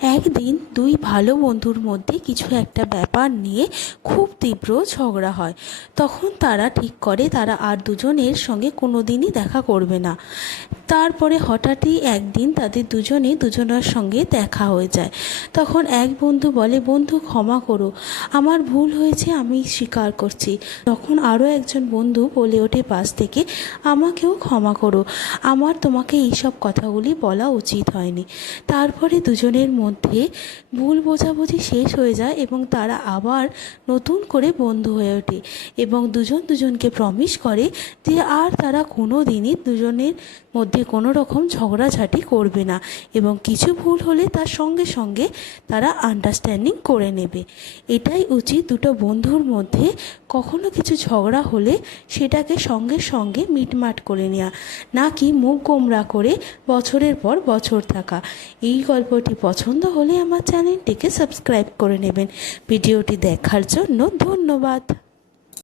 একদিন দুই ভালো বন্ধুর মধ্যে কিছু একটা ব্যাপার নিয়ে খুব তীব্র ঝগড়া হয়। তখন তারা ঠিক করে তারা আর দুজনের সঙ্গে কোনো দিনই দেখা করবে না। তারপরে হঠাৎই একদিন তাদের দুজনের সঙ্গে দেখা হয়ে যায়। তখন এক বন্ধু বলে, বন্ধু ক্ষমা করো, আমার ভুল হয়েছে, আমি স্বীকার করছি। তখন আরও একজন বন্ধু বলে ওঠে পাশ থেকে, আমাকেও ক্ষমা করো, আমার তোমাকে এইসব কথাগুলি বলা উচিত হয়নি। তারপরে দুজনের মধ্যে ভুল বোঝাবুঝি শেষ হয়ে যায় এবং তারা আবার নতুন করে বন্ধু হয়ে ওঠে এবং দুজনকে প্রমিস করে যে আর তারা কোনো দিনই দুজনের মধ্যে কোনো রকম ঝগড়াঝাটি করবে না এবং কিছু ভুল হলে তার সঙ্গে সঙ্গে তারা আন্ডারস্ট্যান্ডিং করে নেবে। এটাই উচিত দুটো বন্ধুর মধ্যে, কখনো কিছু ঝগড়া হলে সেটাকে সঙ্গে সঙ্গে মিটমাট করে নেওয়া, না কি মুখ গোমড়া করে বছরের পর বছর থাকা। এই গল্পটি পছন্দ হলে আমার চ্যানেলটিকে সাবস্ক্রাইব করে নেবেন। ভিডিওটি দেখার জন্য ধন্যবাদ।